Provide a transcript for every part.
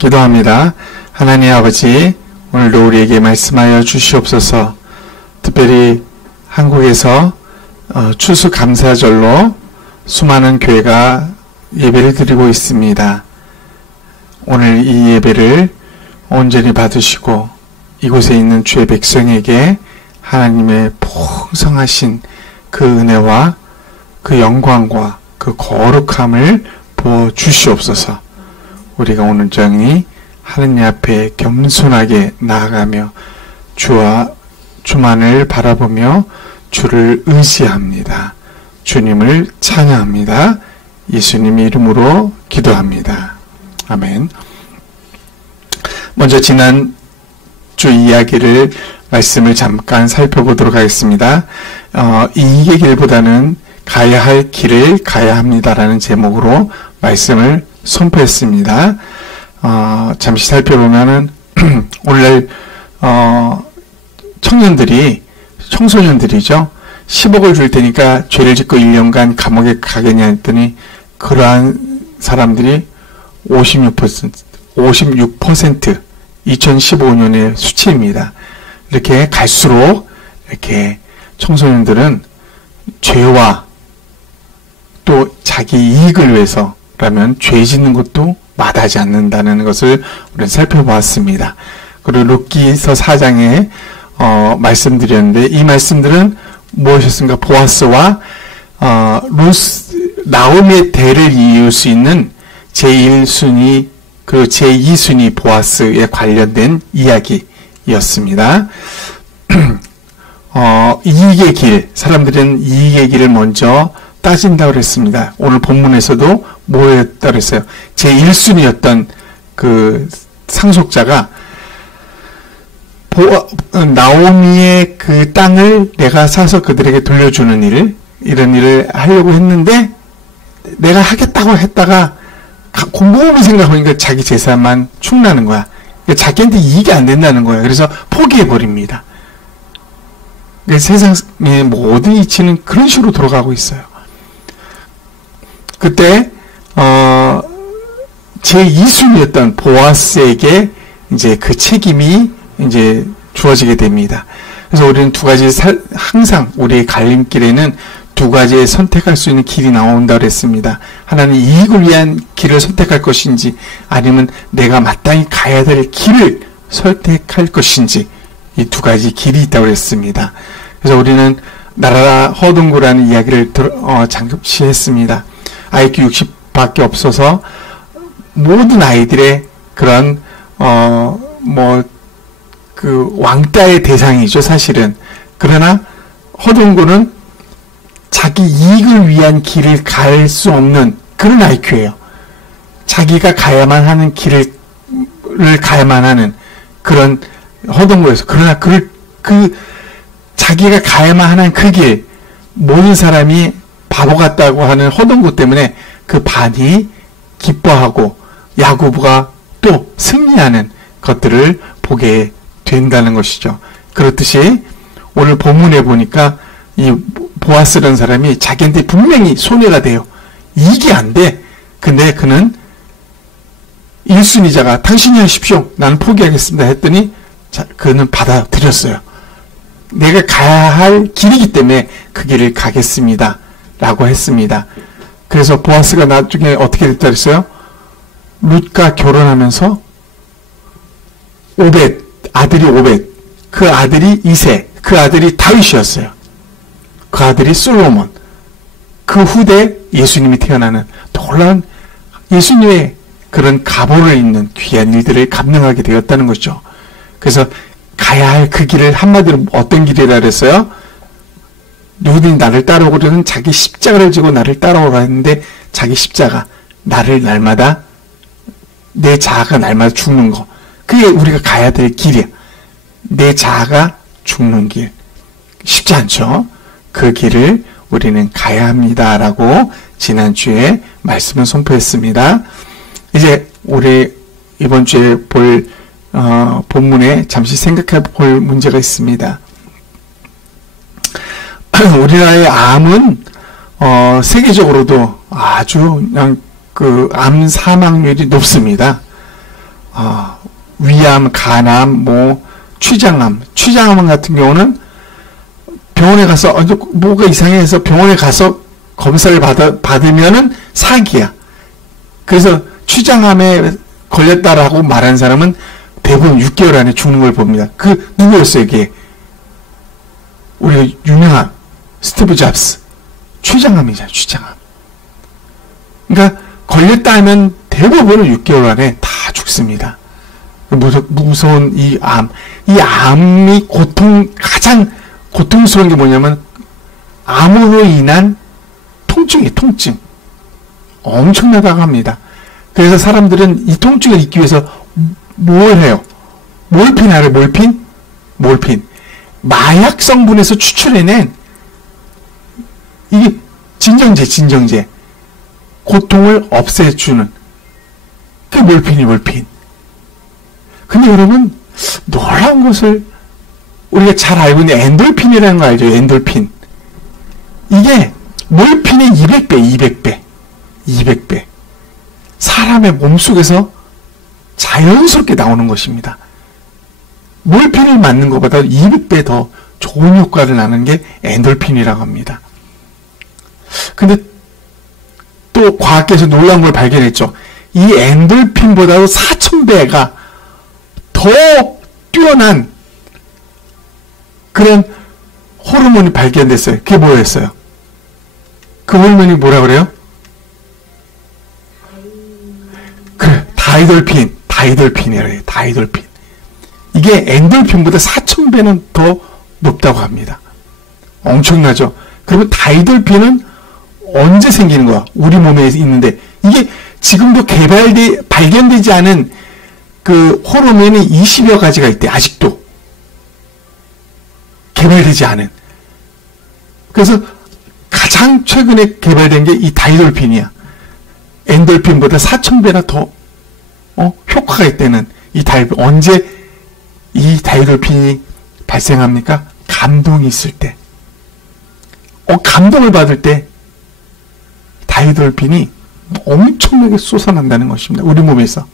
기도합니다. 하나님 아버지, 오늘도 우리에게 말씀하여 주시옵소서. 특별히 한국에서 추수감사절로 수많은 교회가 예배를 드리고 있습니다. 오늘 이 예배를 온전히 받으시고 이곳에 있는 주의 백성에게 하나님의 풍성하신 그 은혜와 그 영광과 그 거룩함을 부어 주시옵소서. 우리가 오늘 정히 하느님 앞에 겸손하게 나아가며 주만을 바라보며 주를 의지합니다. 주님을 찬양합니다. 예수님 이름으로 기도합니다. 아멘. 먼저 지난 주 이야기를 말씀을 잠깐 살펴보도록 하겠습니다. 이익의 길보다는 가야 할 길을 가야 합니다라는 제목으로 말씀을 선포했습니다. 잠시 살펴보면은 오늘날 청소년들이죠. 10억을 줄 테니까 죄를 짓고 1년간 감옥에 가겠냐 했더니 그러한 사람들이 56% 2015년의 수치입니다. 이렇게 갈수록 이렇게 청소년들은 죄와 또 자기 이익을 위해서라면 죄 짓는 것도 마다하지 않는다는 것을 우리는 살펴보았습니다. 그리고 룻기서 4장에 말씀드렸는데 이 말씀들은 무엇이었습니까? 보아스와 나오미의 대를 이을 수 있는 제1순위 그리고 제2순위 보아스에 관련된 이야기였습니다. 이익의 길, 사람들은 이익의 길을 먼저 따진다고 그랬습니다. 오늘 본문에서도 뭐였다고 그랬어요? 제1순위였던 그 상속자가 나오미의 그 땅을 내가 사서 그들에게 돌려주는 이런 일을 하려고 했는데 내가 하겠다고 했다가 곰곰이 생각해보니까 자기 재산만 축나는 거야. 그러니까 자기한테 이익이 안 된다는 거예요. 그래서 포기해버립니다. 그러니까 세상의 모든 이치는 그런 식으로 돌아가고 있어요. 그때 제2순위였던 보아스에게 이제 그 책임이 이제 주어지게 됩니다. 그래서 우리는 두 가지 항상 우리의 갈림길에는 두 가지의 선택할 수 있는 길이 나온다고 그랬습니다. 하나는 이익을 위한 길을 선택할 것인지 아니면 내가 마땅히 가야 될 길을 선택할 것인지 이 두 가지 길이 있다고 그랬습니다. 그래서 우리는 나라라 허둥구라는 이야기를 잠시 했습니다. IQ 60밖에 없어서 모든 아이들의 그런 그 왕따의 대상이죠, 사실은. 그러나 허둥구는 자기 이익을 위한 길을 갈 수 없는 그런 IQ예요. 자기가 가야만 하는 길을 가야만 하는 그런 허둥구에서. 그러나 자기가 가야만 하는 그 길, 모든 사람이 바보 같다고 하는 허둥구 때문에 그 반이 기뻐하고 야고보가 또 승리하는 것들을 보게 된다는 것이죠. 그렇듯이 오늘 본문에 보니까 이 보아스라는 사람이 자기한테 분명히 손해가 돼요. 이익이 안 돼. 근데 그는 1순위자가 당신이 하십시오. 나는 포기하겠습니다. 했더니 그는 받아들였어요. 내가 가야 할 길이기 때문에 그 길을 가겠습니다. 라고 했습니다. 그래서 보아스가 나중에 어떻게 됐다 그랬어요? 룻과 결혼하면서 아들이 오벳, 그 아들이 이세, 그 아들이 다윗이었어요. 그 아들이 솔로몬, 그 후대 예수님이 태어나는 놀라운 예수님의 그런 가보를 잇는 귀한 일들을 감당하게 되었다는 것이죠. 그래서 가야 할 그 길을 한마디로 어떤 길이라 그랬어요? 누구든지 나를 따라오고는 자기 십자가를 지고 나를 따라오라 했는데 자기 십자가, 나를 날마다 내 자아가 날마다 죽는 거. 그게 우리가 가야 될 길이야. 내 자아가 죽는 길. 쉽지 않죠? 그 길을 우리는 가야 합니다라고 지난주에 말씀을 선포했습니다. 이제 우리 이번 주에 볼 본문에 잠시 생각해 볼 문제가 있습니다. 우리나라의 암은 세계적으로도 아주 그냥 그 암 사망률이 높습니다. 위암, 간암, 취장암 같은 경우는 병원에 가서 뭐가 이상해서 병원에 가서 검사를 받으면은 사기야. 그래서 취장암에 걸렸다라고 말한 사람은 대부분 6개월 안에 죽는 걸 봅니다. 누구였어요, 이게? 우리가 유명한 스티브 잡스. 취장암이잖아요, 취장암. 그러니까 걸렸다 하면 대부분은 6개월 안에 다 죽습니다. 무서운 이 암이 가장 고통스러운 게 뭐냐면 암으로 인한 통증이에요, 통증. 엄청나다고 합니다. 그래서 사람들은 이 통증을 잊기 위해서 뭘 해요? 몰핀 알아요? 몰핀. 마약 성분에서 추출해낸 이게 진정제. 고통을 없애주는 그게 몰핀. 근데 여러분, 놀라운 것을 우리가 잘 알고 있는 엔돌핀이라는 거 알죠? 엔돌핀. 이게 몰핀의 200배. 사람의 몸속에서 자연스럽게 나오는 것입니다. 몰핀을 맞는 것보다 200배 더 좋은 효과를 나는 게 엔돌핀이라고 합니다. 근데 또 과학계에서 놀라운 걸 발견했죠. 이 엔돌핀보다도 4000배가 더 뛰어난 그런 호르몬이 발견됐어요. 그게 뭐였어요? 그 호르몬이 뭐라 그래요? 다이돌핀이래요. 다이돌핀. 이게 엔돌핀보다 4000배는 더 높다고 합니다. 엄청나죠? 그러면 다이돌핀은 언제 생기는 거야? 우리 몸에 있는데 이게 지금도 발견되지 않은 그 호르몬이 20여 가지가 있대. 아직도 개발되지 않은. 그래서 가장 최근에 개발된 게 이 다이돌핀이야. 엔돌핀보다 4000배나 더 효과가 있다는 언제 이 다이돌핀이 발생합니까? 감동이 있을 때. 감동을 받을 때 다이돌핀이 엄청나게 솟아난다는 것입니다. 우리 몸에서.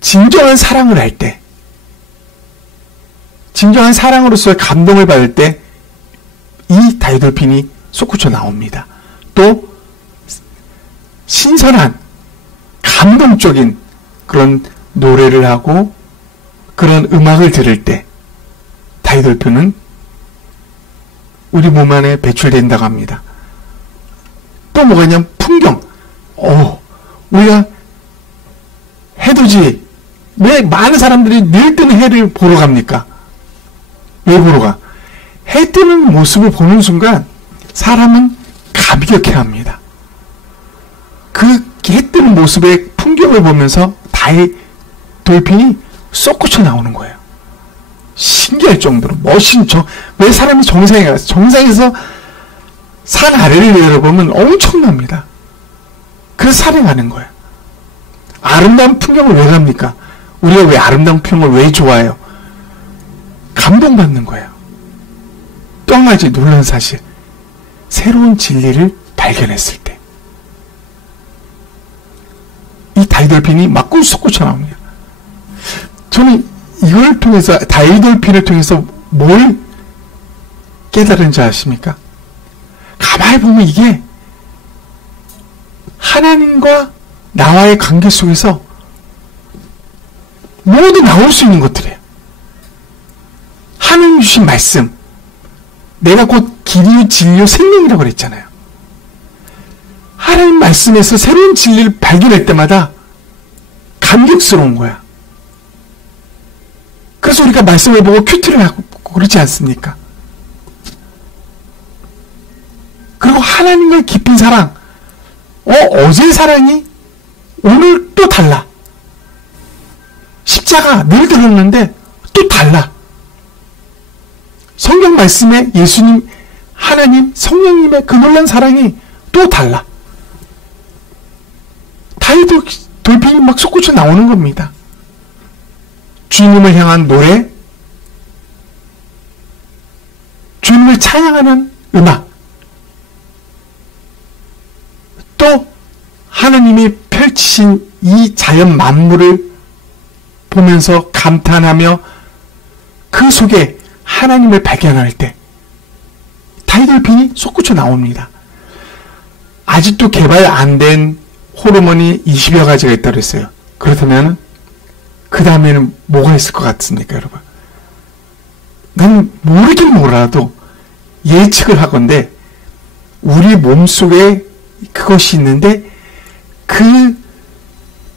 진정한 사랑을 할 때, 진정한 사랑으로서의 감동을 받을 때 이 다이돌핀이 솟구쳐 나옵니다. 또 신선한 감동적인 그런 노래를 하고 그런 음악을 들을 때 다이돌핀은 우리 몸 안에 배출된다고 합니다. 또 뭐가 있냐면 풍경. 우리가 해돋이, 왜 많은 사람들이 늘 뜨는 해를 보러 갑니까? 왜 보러 가? 해 뜨는 모습을 보는 순간 사람은 감격해합니다. 그 해 뜨는 모습의 풍경을 보면서 다이돌핀이 솟구쳐 나오는 거예요. 신기할 정도로 왜 사람이 정상에 가서 정상에서 산 아래를 내려보면 엄청납니다. 그래서 산에 가는 거예요. 아름다운 풍경을 왜 갑니까? 우리가 왜 아름다운 풍경을 왜 좋아해요? 감동받는 거예요. 또 한 가지 놀라운 사실, 새로운 진리를 발견했을 때 이 다이돌핀이 막 솟구쳐 나옵니다. 저는 이걸 통해서, 다이돌핀을 통해서 뭘 깨달은지 아십니까? 가만히 보면 이게 하나님과 나와의 관계 속에서 모두 나올 수 있는 것들이에요. 하나님 주신 말씀, 내가 곧 길이요 진리요 생명이라고 그랬잖아요. 하나님 말씀에서 새로운 진리를 발견할 때마다 감격스러운 거야. 그래서 우리가 말씀을 보고 큐티를 하고 그러지 않습니까? 그리고 하나님과 깊은 사랑, 어제의 사랑이 오늘 또 달라. 십자가 늘 들었는데 또 달라. 성경 말씀에 예수님, 하나님, 성령님의 그 놀란 사랑이 또 달라. 다이돌핀이 막 솟구쳐 나오는 겁니다. 주님을 향한 노래, 주님을 찬양하는 음악, 또 또 하나님이 펼치신 이 자연 만물을 보면서 감탄하며 그 속에 하나님을 발견할 때 타이돌핀이 솟구쳐 나옵니다. 아직도 개발 안 된 호르몬이 20여 가지가 있다고 그랬어요. 그렇다면 그 다음에는 뭐가 있을 것 같습니까, 여러분? 나는 모르긴 몰라도 예측을 하건대 우리 몸속에 그것이 있는데 그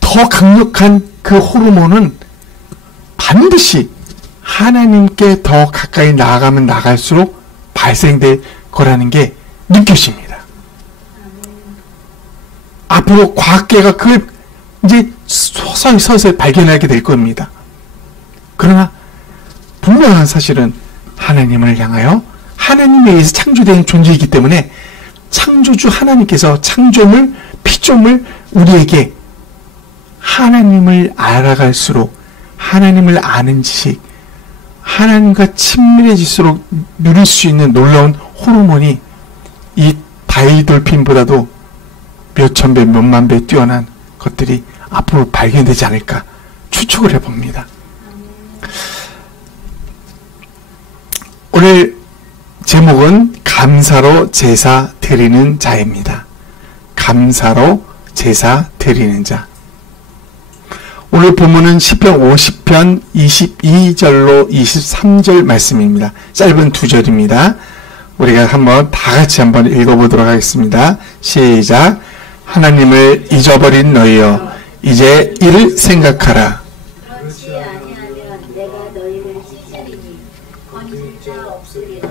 더 강력한 그 호르몬은 반드시 하나님께 더 가까이 나아가면 나갈수록 발생될 거라는 게 느껴집니다. 앞으로 과학계가 그걸 이제 서서히 발견하게 될 겁니다. 그러나 분명한 사실은 하나님을 향하여 하나님에 의해서 창조된 존재이기 때문에 창조주 하나님께서 창조물, 피조물 우리에게 하나님을 알아갈수록 하나님을 아는 지식, 하나님과 친밀해질수록 누릴 수 있는 놀라운 호르몬이 이 다이돌핀보다도 몇천 배, 몇만 배 뛰어난 것들이 앞으로 발견되지 않을까 추측을 해봅니다. 오늘 제목은 감사로 제사 드리는 자입니다. 감사로 제사 드리는 자. 오늘 본문은 시편 50편 22절로 23절 말씀입니다. 짧은 두 절입니다. 우리가 한번 다 같이 한번 읽어보도록 하겠습니다. 시작. 하나님을 잊어버린 너희여 이제 이를 생각하라. 그렇지 아니하면 내가 너희를 찢으리니 건질 자 없으리라.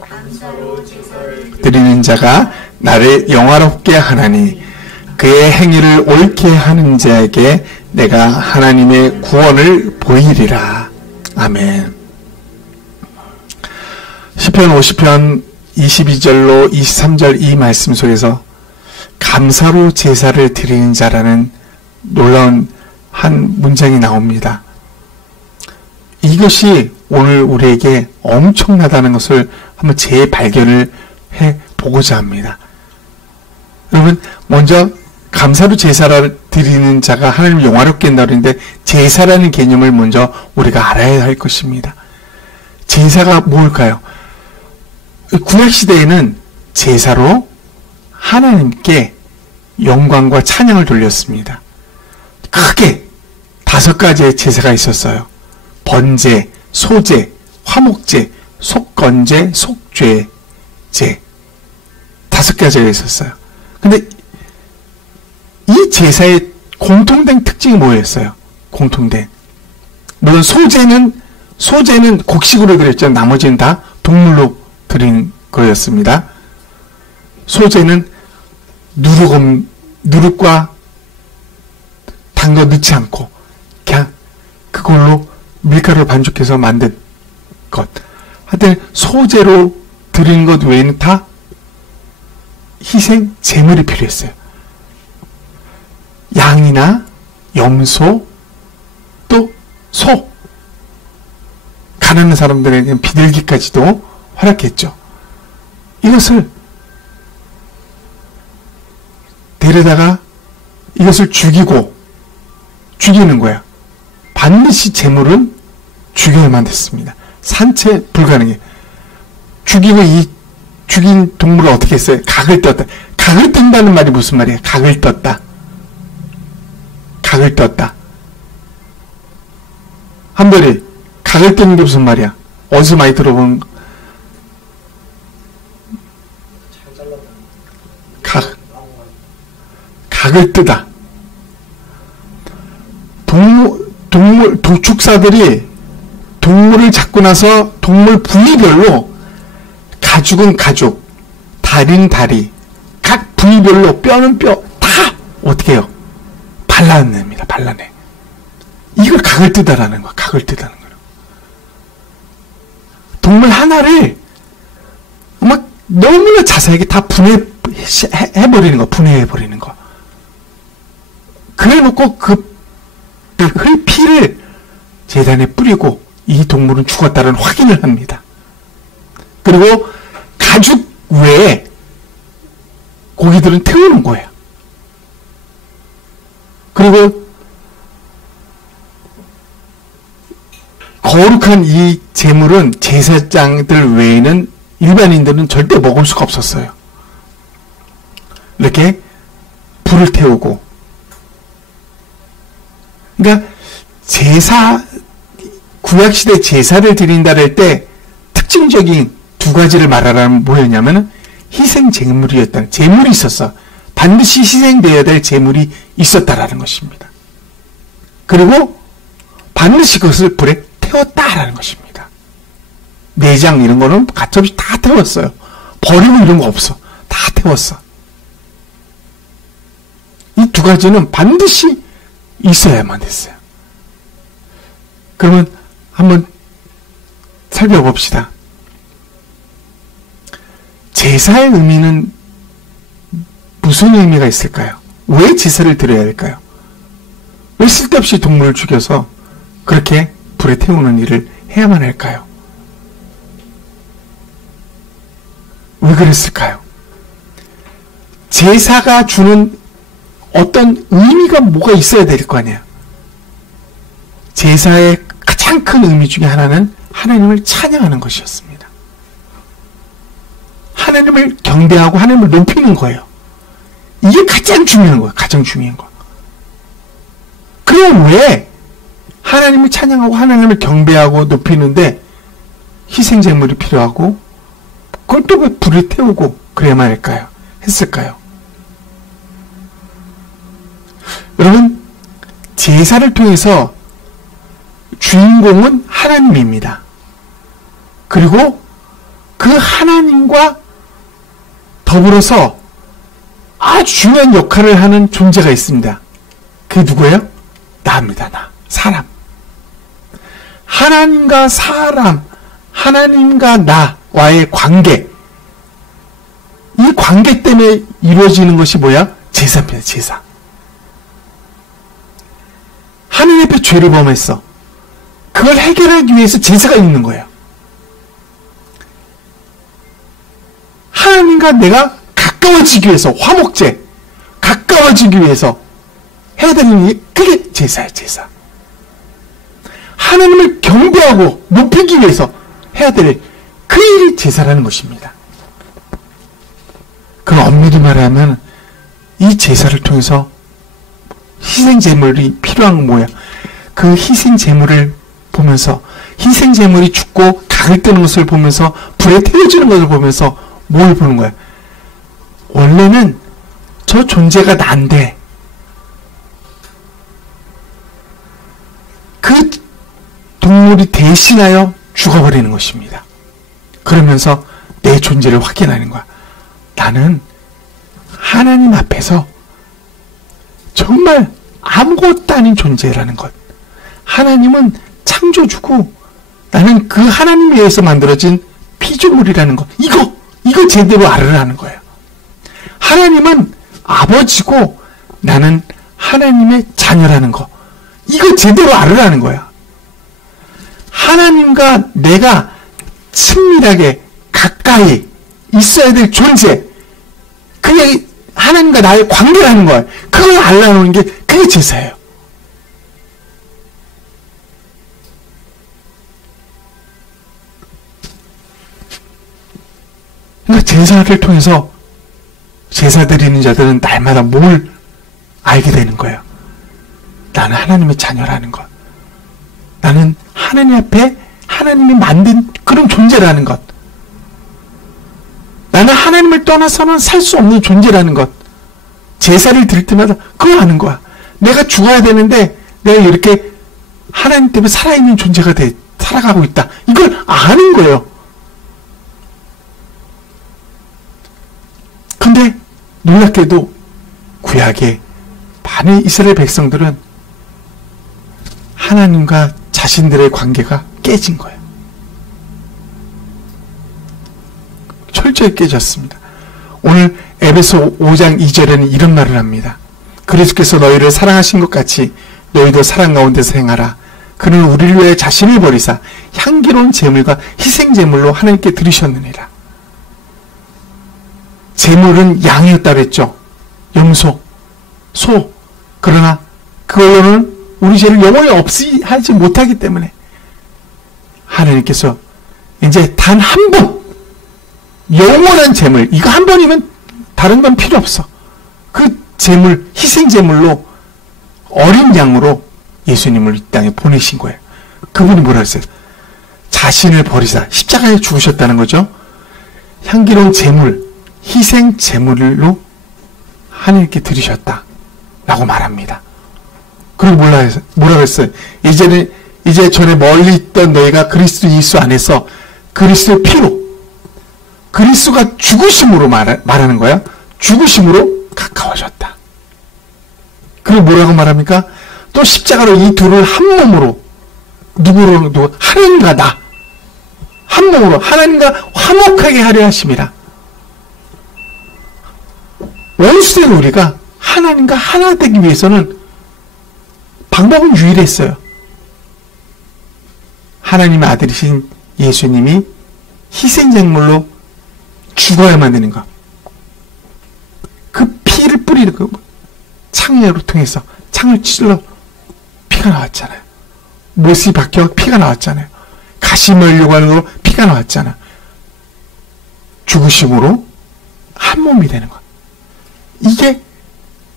감사로 제사를 드리는 자가 나를 영화롭게 하나니 그의 행위를 옳게 하는 자에게 내가 하나님의 구원을 보이리라. 아멘. 시편 50편 22절로 23절 이 말씀 속에서 감사로 제사를 드리는 자라는 놀라운 한 문장이 나옵니다. 이것이 오늘 우리에게 엄청나다는 것을 한번 재발견을 해보고자 합니다. 여러분, 먼저 감사로 제사를 드리는 자가 하나님을 영화롭게 한다고 그러는데 제사라는 개념을 먼저 우리가 알아야 할 것입니다. 제사가 뭘까요? 구약시대에는 제사로 하나님께 영광과 찬양을 돌렸습니다. 크게 5가지의 제사가 있었어요. 번제, 소제, 화목제, 속건제, 속죄제 5가지가 있었어요. 근데 이 제사의 공통된 특징이 뭐였어요? 공통된. 물론 소제는 곡식으로 드렸죠. 나머지는 다 동물로 드린 거였습니다. 소제는 누룩과 단 거 넣지 않고 그냥 그걸로 밀가루를 반죽해서 만든 것. 하여튼 소제로 드리는 것 외에는 다 희생 제물이 필요했어요. 양이나 염소, 또 소. 가난한 사람들에게는 비둘기까지도 허락했죠. 이것을 데려다가 이것을 죽이는 거야. 반드시 제물은 죽여야만 됐습니다. 산채 불가능해. 죽인 동물을 어떻게 했어요? 각을 떴다. 각을 뜬다는 말이 무슨 말이에요? 각을 떴다. 각을 떴다. 한별이 각을 뜨는 게 무슨 말이야? 어디서 많이 들어본 각을 뜨다. 도축사들이 동물을 잡고 나서 동물 부위별로 가죽은 가죽, 다리는 다리, 각 부위별로 뼈는 뼈 다 어떻게 해요? 발라냅니다. 발라내. 이걸 각을 뜨다라는 거야. 각을 뜨다는 거예요. 동물 하나를 막 너무나 자세하게 다 분해해버리는 거. 분해해버리는 거. 그래 놓고 그 피를 제단에 뿌리고 이 동물은 죽었다는 확인을 합니다. 그리고 가죽 외에 고기들은 태우는 거예요. 그리고 거룩한 이 제물은 제사장들 외에는 일반인들은 절대 먹을 수가 없었어요. 이렇게 불을 태우고, 그러니까 구약시대 제사를 드린다 할 때 특징적인 두 가지를 말하라면 뭐였냐면 희생제물이었다. 제물이 있었어. 반드시 희생되어야 될 제물이 있었다라는 것입니다. 그리고 반드시 그것을 불에 태웠다라는 것입니다. 내장 이런 거는 가차없이 다 태웠어요. 버리고 이런 거 없어. 다 태웠어. 이 두 가지는 반드시 있어야만 됐어요. 그러면 한번 살펴봅시다. 제사의 의미는 무슨 의미가 있을까요? 왜 제사를 드려야 할까요? 왜 쓸데없이 동물을 죽여서 그렇게 불에 태우는 일을 해야만 할까요? 왜 그랬을까요? 제사가 주는 어떤 의미가 뭐가 있어야 될 거 아니에요. 제사의 가장 큰 의미 중에 하나는 하나님을 찬양하는 것이었습니다. 하나님을 경배하고 하나님을 높이는 거예요. 이게 가장 중요한 거예요. 가장 중요한 거. 그럼 왜 하나님을 찬양하고 하나님을 경배하고 높이는데 희생제물이 필요하고 그걸 또 왜 불을 태우고 그래야만 할까요? 했을까요? 여러분, 제사를 통해서 주인공은 하나님입니다. 그리고 그 하나님과 더불어서 아주 중요한 역할을 하는 존재가 있습니다. 그게 누구예요? 나입니다. 나. 사람. 하나님과 사람, 하나님과 나와의 관계. 이 관계 때문에 이루어지는 것이 뭐야? 제사입니다. 제사. 하나님 앞에 죄를 범했어. 그걸 해결하기 위해서 제사가 있는 거예요. 하나님과 내가 가까워지기 위해서, 화목제, 가까워지기 위해서 해야 되는 일이 그게 제사예요. 제사. 하나님을 경배하고 높이기 위해서 해야 될 그 일이 제사라는 것입니다. 그럼 엄밀히 말하면 이 제사를 통해서 희생제물이 필요한 건 뭐야? 그 희생제물을 보면서, 희생제물이 죽고 각을 뜨는 것을 보면서, 불에 태워지는 것을 보면서 뭘 보는 거야? 원래는 저 존재가 난데 그 동물이 대신하여 죽어버리는 것입니다. 그러면서 내 존재를 확인하는 거야. 나는 하나님 앞에서 정말 아무것도 아닌 존재라는 것. 하나님은 창조주고 나는 그 하나님에 의해서 만들어진 피조물이라는 것. 이거 제대로 알으라는 거예요. 하나님은 아버지고 나는 하나님의 자녀라는 거. 이거 제대로 알으라는 거야. 하나님과 내가 친밀하게 가까이 있어야 될 존재. 그게 하나님과 나의 관계라는 거예요. 그걸 알아놓는 게 그게 제사예요. 그러니까 제사를 통해서 제사 드리는 자들은 날마다 뭘 알게 되는 거예요. 나는 하나님의 자녀라는 것. 나는 하나님 앞에 하나님이 만든 그런 존재라는 것. 나는 하나님을 떠나서는 살 수 없는 존재라는 것. 제사를 드릴 때마다 그걸 아는 거야. 내가 죽어야 되는데 내가 이렇게 하나님 때문에 살아있는 존재가 살아가고 있다. 이걸 아는 거예요. 근데 놀랍게도 구약의 많은 이스라엘 백성들은 하나님과 자신들의 관계가 깨진 거예요. 철저히 깨졌습니다. 오늘 에베소 5장 2절에는 이런 말을 합니다. 그리스도께서 너희를 사랑하신 것 같이 너희도 사랑 가운데서 행하라. 그는 우리를 위해 자신을 버리사 향기로운 제물과 희생제물로 하나님께 드리셨느니라. 제물은 양이었다 그랬죠. 염소, 소. 그러나 그걸로는 우리 죄를 영원히 없이하지 못하기 때문에 하나님께서 이제 단 한 번 영원한 제물, 이거 한 번이면 다른 건 필요 없어. 그 제물, 희생 제물로 어린 양으로 예수님을 이 땅에 보내신 거예요. 그분이 뭐라 했어요? 자신을 버리사 십자가에 죽으셨다는 거죠. 향기로운 제물, 희생 제물로 하나님께 드리셨다 라고 말합니다. 그리고 뭐라 그랬어요? 이제 전에 멀리 있던 너희가 그리스도 예수 안에서 그리스도의 피로, 그리스도가 죽으심으로 말하는 거야. 죽으심으로 가까워졌다. 그리고 뭐라고 말합니까? 또 십자가로 이 둘을 한 몸으로, 누구 하나님과 나 한 몸으로 하나님과 화목하게 하려 하심이라. 원수된 우리가 하나님과 하나 되기 위해서는 방법은 유일했어요. 하나님의 아들이신 예수님이 희생제물로 죽어야만 되는 것. 그 피를 뿌리는 그 창으로 통해서 창을 찔러 피가 나왔잖아요. 못이 박혀 피가 나왔잖아요. 가시 멀려고 하는 거로 피가 나왔잖아요. 죽으심으로 한 몸이 되는 것. 이게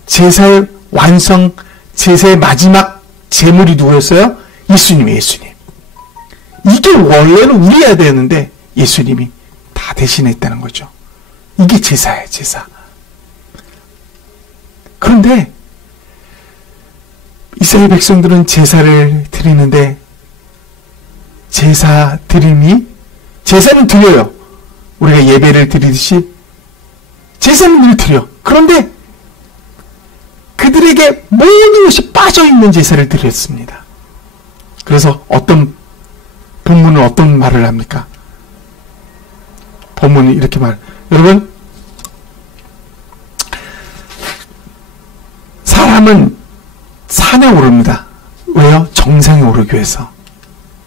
제사의 완성, 제사의 마지막 제물이 누구였어요? 예수님이에요. 예수님. 이게 원래는 우리야 되는데 예수님이 다 대신했다는 거죠. 이게 제사예요. 제사. 그런데 이스라엘 백성들은 제사를 드리는데 제사 드림이, 제사는 드려요. 우리가 예배를 드리듯이 제사는 늘 드려. 그런데 그들에게 모든 것이 빠져있는 제사를 드렸습니다. 그래서 본문은 어떤 말을 합니까? 본문이 이렇게 여러분, 사람은 산에 오릅니다. 왜요? 정상에 오르기 위해서.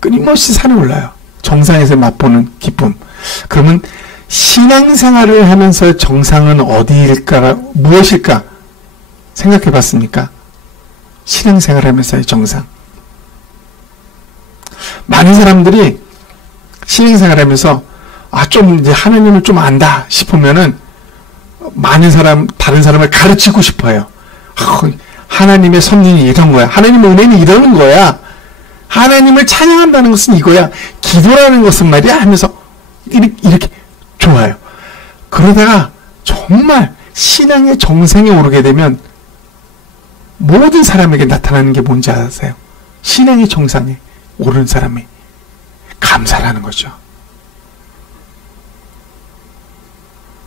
끊임없이 산에 올라요. 정상에서 맛보는 기쁨. 그러면 신앙생활을 하면서 정상은 어디일까, 무엇일까 생각해 봤습니까? 신앙생활을 하면서의 정상. 많은 사람들이 신앙생활을 하면서 좀 이제 하나님을 좀 안다 싶으면은 다른 사람을 가르치고 싶어요. 하나님의 섭리는 이런 거야. 하나님의 은혜는 이러는 거야. 하나님을 찬양한다는 것은 이거야. 기도라는 것은 말이야 하면서 이렇게 좋아요. 그러다가 정말 신앙의 정상에 오르게 되면 모든 사람에게 나타나는 게 뭔지 아세요? 신앙의 정상에 오른 사람이 감사라는 거죠.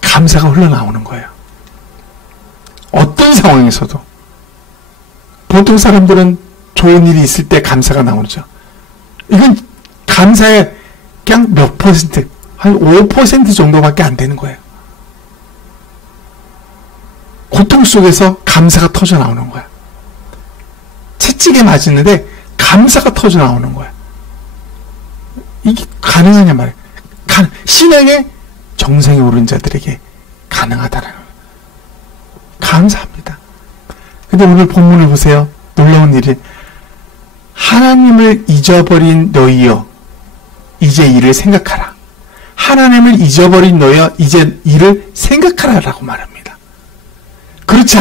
감사가 흘러나오는 거예요. 어떤 상황에서도. 보통 사람들은 좋은 일이 있을 때 감사가 나오죠. 이건 감사의 그냥 몇 퍼센트, 한 5% 정도밖에 안 되는 거예요. 고통 속에서 감사가 터져 나오는 거야. 채찍에 맞았는데 감사가 터져 나오는 거야. 이게 가능하냐 말이야. 신앙의 정상에 오른 자들에게 가능하다는 거예요. 감사합니다. 근데 오늘 본문을 보세요. 놀라운 일이, 하나님을 잊어버린 너희여 이제 이를 생각하라. 하나님을 잊어버린 너희여 이제 이를 생각하라 라고 말합니다. 그렇지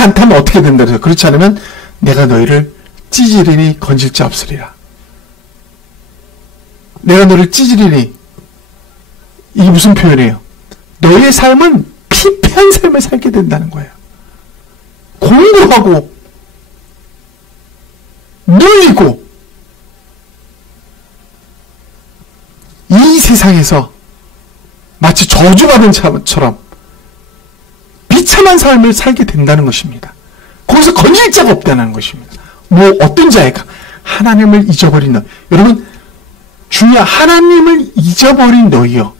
않다면 어떻게 된다 그래요? 그렇지 않으면 내가 너희를 찌질이니 건질 자 없으리라. 내가 너를 찌질이니, 이게 무슨 표현이에요? 너희의 삶은 피폐한 삶을 살게 된다는 거예요. 공부하고 눌리고 이 세상에서 마치 저주받은 자처럼 비참한 삶을 살게 된다는 것입니다. 거기서 건질 자가 없다는 것입니다. 어떤 자일까? 하나님을 잊어버린 너. 여러분, 중요한 하나님을 잊어버린 너희요.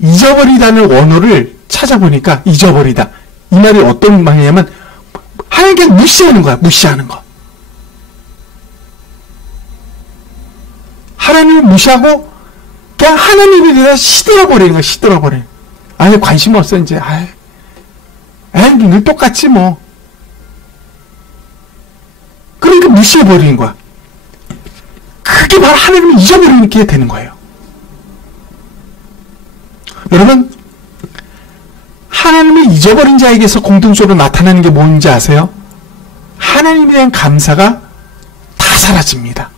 잊어버리다는 원어를 찾아보니까 잊어버리다. 이 말이 어떤 말이냐면 하나님께 무시하는 거야. 무시하는 거. 하나님을 무시하고 그냥 하나님에 대해서 시들어버리는 거야. 시들어버리는. 아예 관심 없어. 이제 늘 똑같지 뭐. 무시해버리는 거야. 그게 바로 하나님을 잊어버리게 되는 거예요. 여러분, 하나님을 잊어버린 자에게서 공통적으로 나타나는 게 뭔지 아세요? 하나님에 대한 감사가 다 사라집니다.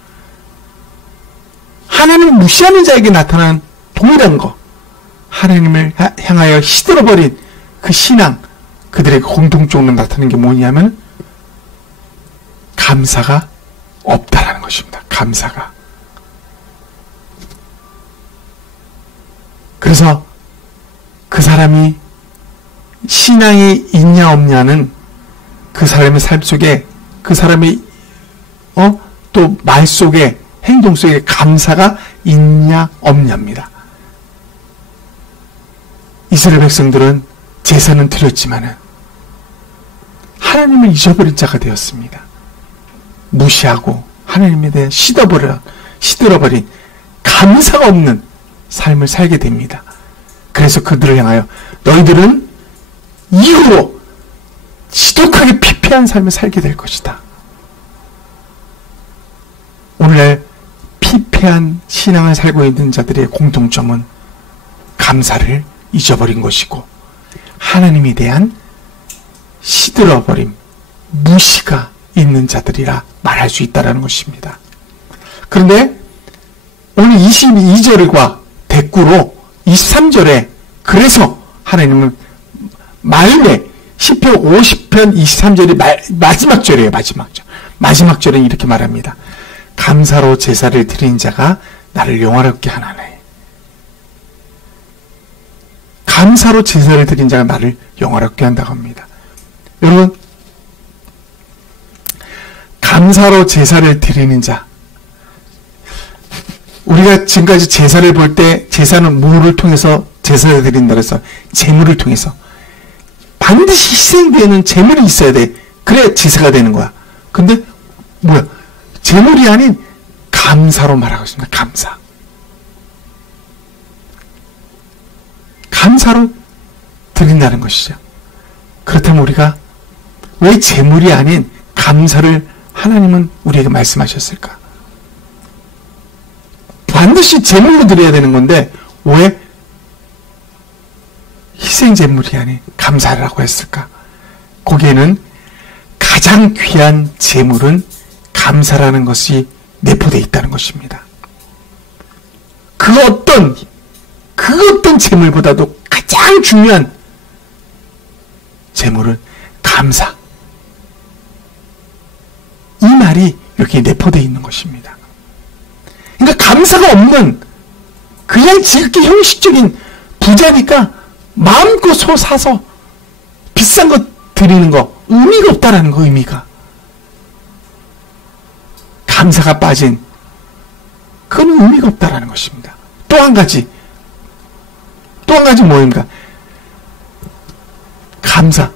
하나님을 무시하는 자에게 나타나는 동일한 거, 하나님을 향하여 시들어버린 그 신앙, 그들에게 공통적으로 나타나는 게 뭐냐면 감사가 없다라는 것입니다. 감사가. 그래서 그 사람이 신앙이 있냐 없냐는 그 사람의 삶 속에, 그 사람의 또 말 속에, 행동 속에 감사가 있냐 없냐입니다. 이스라엘 백성들은 제사는 드렸지만은 하나님을 잊어버린 자가 되었습니다. 무시하고 하나님에 대해 시들어버린 감사가 없는 삶을 살게 됩니다. 그래서 그들을 향하여 너희들은 이후로 지독하게 피폐한 삶을 살게 될 것이다. 오늘날 피폐한 신앙을 살고 있는 자들의 공통점은 감사를 잊어버린 것이고 하나님에 대한 시들어버림, 무시가 있는 자들이라 말할 수 있다는 것입니다. 그런데 오늘 22절과 대꾸로 23절에 그래서 하나님은 말에 시편 50편 23절이 마지막 절이에요. 마지막 절은 이렇게 말합니다. 감사로 제사를 드린 자가 나를 영화롭게 하나네. 감사로 제사를 드린 자가 나를 영화롭게 한다고 합니다. 여러분, 감사로 제사를 드리는 자, 우리가 지금까지 제사를 볼 때 제사는 뭐를 통해서 제사를 드린다 그래서 제물을 통해서 반드시 희생되는 제물이 있어야 돼. 그래야 제사가 되는 거야. 근데 뭐야? 제물이 아닌 감사로 말하고 있습니다. 감사. 감사로 드린다는 것이죠. 그렇다면 우리가 왜 제물이 아닌 감사를 하나님은 우리에게 말씀하셨을까? 반드시 제물로 드려야 되는 건데 왜 희생제물이 아닌 감사라고 했을까? 거기에는 가장 귀한 제물은 감사라는 것이 내포되어 있다는 것입니다. 그 어떤 제물보다도 가장 중요한 제물은 감사. 이 말이 여기에 내포되어 있는 것입니다. 그러니까 감사가 없는 그냥 지극히 형식적인 부자니까 마음껏 소 사서 비싼 거 드리는 거 의미가 없다라는 거. 의미가 감사가 빠진 그건 의미가 없다라는 것입니다. 또 한 가지 뭐입니까? 감사.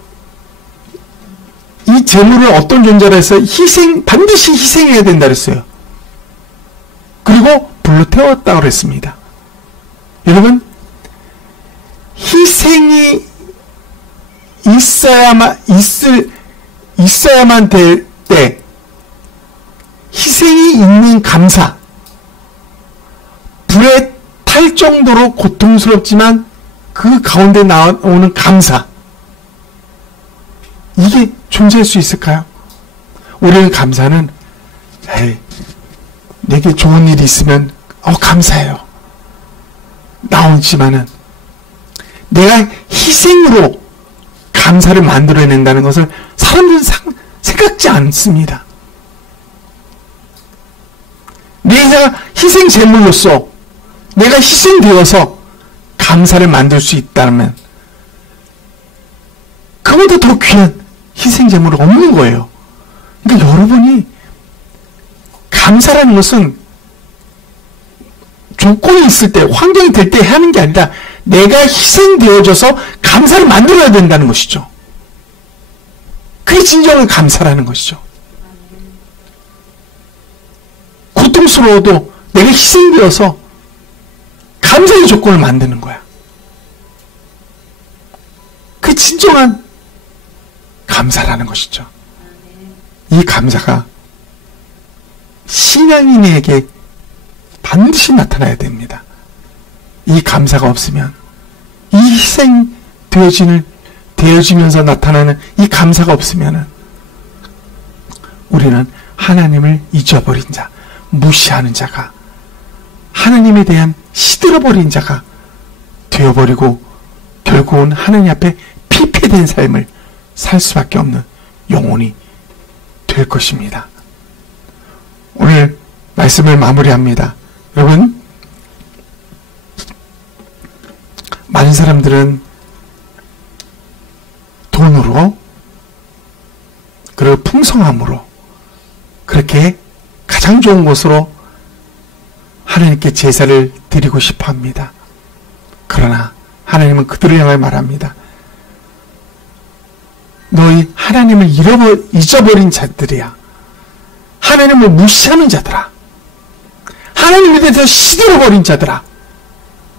이 재물을 어떤 존재로 해서 반드시 희생해야 된다 그랬어요. 그리고 불로 태웠다고 그랬습니다. 여러분, 희생이 있어야만 될 때, 희생이 있는 감사, 불에 탈 정도로 고통스럽지만 그 가운데 나오는 감사, 이게 존재할 수 있을까요? 우리는 감사는 내게 좋은 일이 있으면 감사해요. 나오지만은 내가 희생으로 감사를 만들어낸다는 것을 사람들은 생각지 않습니다. 내가 희생 제물로서 내가 희생되어서 감사를 만들 수 있다면 그보다 더 귀한 희생 제물은 없는 거예요. 그러니까 여러분이 감사라는 것은 조건이 있을 때, 환경이 될 때 하는 게 아니라 내가 희생되어져서 감사를 만들어야 된다는 것이죠. 그게 진정한 감사라는 것이죠. 고통스러워도 내가 희생되어서 감사의 조건을 만드는 거야. 그게 진정한 감사라는 것이죠. 이 감사가 신앙인에게 반드시 나타나야 됩니다. 이 감사가 없으면, 이 희생 되어지면서 나타나는 이 감사가 없으면 우리는 하나님을 잊어버린 자, 무시하는 자가, 하나님에 대한 시들어버린 자가 되어버리고 결국은 하나님 앞에 피폐된 삶을 살 수밖에 없는 영혼이 될 것입니다. 오늘 말씀을 마무리합니다. 여러분, 많은 사람들은 돈으로 그리고 풍성함으로 그렇게 가장 좋은 곳으로 하나님께 제사를 드리고 싶어 합니다. 그러나 하나님은 그들을 향해 말합니다. 너희 하나님을 잊어버린 자들이야. 하나님을 무시하는 자들아. 하나님에 대해서 시들어버린 자들아.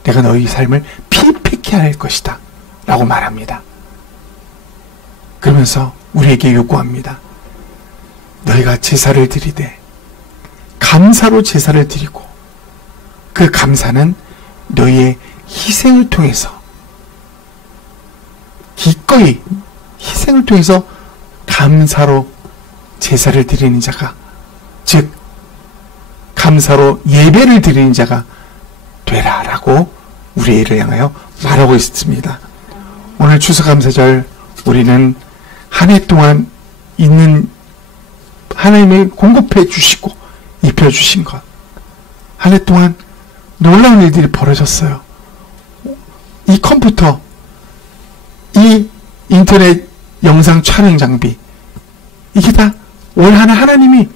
내가 너희 삶을 피폐케 할 것이다. 라고 말합니다. 그러면서 우리에게 요구합니다. 너희가 제사를 드리되 감사로 제사를 드리고 그 감사는 너희의 희생을 통해서 기꺼이 희생을 통해서 감사로 제사를 드리는 자가, 즉 감사로 예배를 드리는 자가 되라 라고 우리를 향하여 말하고 있습니다. 오늘 추수감사절 우리는 한 해 동안 있는 하나님을 공급해 주시고 입혀 주신 것, 한 해 동안 놀라운 일들이 벌어졌어요. 이 컴퓨터, 이 인터넷 영상 촬영 장비, 이게 다 올 한 해 하나님이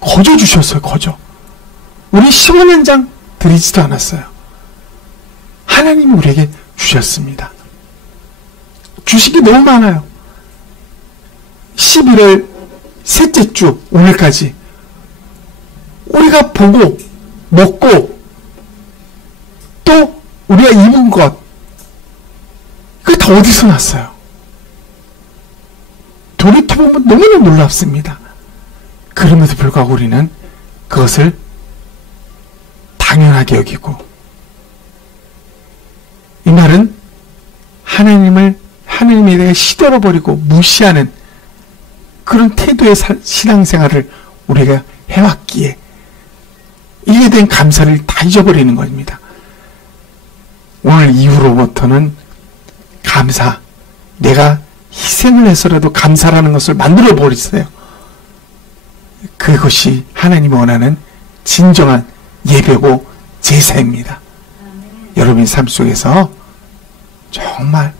거저 주셨어요. 거저. 우리 15년 장 드리지도 않았어요. 하나님이 우리에게 주셨습니다. 주신 게 너무 많아요. 11월 셋째 주 오늘까지 우리가 보고 먹고 또 우리가 입은 것, 그게 다 어디서 났어요? 돌이켜보면 너무나 놀랍습니다. 그럼에도 불구하고 우리는 그것을 당연하게 여기고, 이 말은 하나님에 대해 시들어버리고 무시하는 그런 태도의 신앙생활을 우리가 해왔기에 이에 대한 감사를 다 잊어버리는 겁니다. 오늘 이후로부터는 감사, 내가 희생을 해서라도 감사라는 것을 만들어 버리세요. 그것이 하나님이 원하는 진정한 예배고 제사입니다. 여러분의 삶 속에서 정말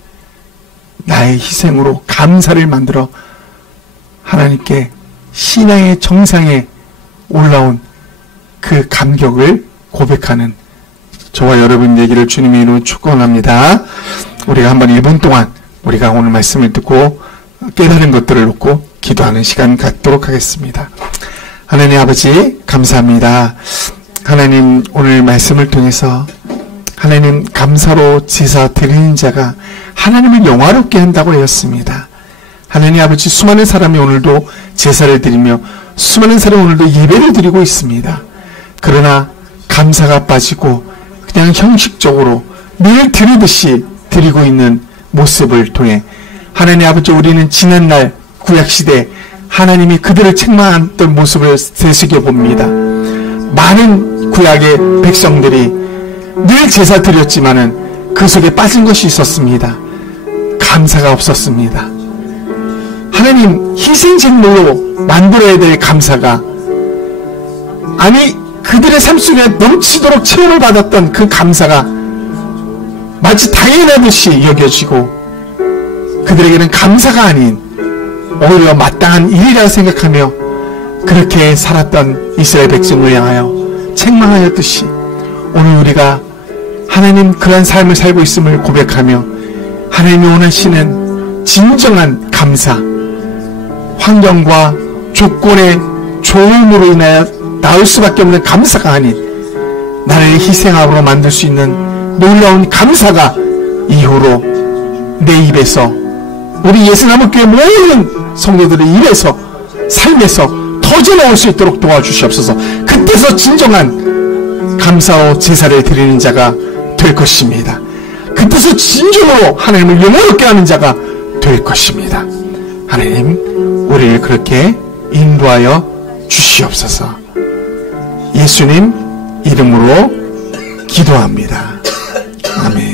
나의 희생으로 감사를 만들어 하나님께 신앙의 정상에 올라온 그 감격을 고백하는 저와 여러분 되기를 주님의 이름으로 축원합니다. 우리가 한번 1분 동안 우리가 오늘 말씀을 듣고 깨달은 것들을 놓고 기도하는 시간 갖도록 하겠습니다. 하나님 아버지 감사합니다. 하나님 오늘 말씀을 통해서 하나님 감사로 제사 드리는 자가 하나님을 영화롭게 한다고 하였습니다. 하나님 아버지 수많은 사람이 오늘도 제사를 드리며 수많은 사람이 오늘도 예배를 드리고 있습니다. 그러나 감사가 빠지고 그냥 형식적으로 늘 드리듯이 드리고 있는 모습을 통해 하나님 아버지 우리는 지난날 구약시대 하나님이 그들을 책망했던 모습을 되새겨 봅니다. 많은 구약의 백성들이 늘 제사 드렸지만은 그 속에 빠진 것이 있었습니다. 감사가 없었습니다. 하나님 희생제물로 만들어야 될 감사가, 아니 그들의 삶 속에 넘치도록 체험을 받았던 그 감사가 마치 당연하듯이 여겨지고 그들에게는 감사가 아닌 오히려 마땅한 일이라 생각하며 그렇게 살았던 이스라엘 백성을 향하여 책망하였듯이 오늘 우리가 하나님 그런 삶을 살고 있음을 고백하며 하나님이 원하시는 진정한 감사, 환경과 조건의 조음으로 인하여 나올 수밖에 없는 감사가 아닌 나를 희생함으로 만들 수 있는 놀라운 감사가 이후로 내 입에서, 우리 예수나무교회 모든 성도들의 입에서, 삶에서 더 터져나올 수 있도록 도와주시옵소서. 그때서 진정한 감사와 제사를 드리는 자가 될 것입니다. 그때서 진정으로 하나님을 영원롭게 하는 자가 될 것입니다. 하나님, 우리를 그렇게 인도하여 주시옵소서. 예수님 이름으로 기도합니다. 아멘.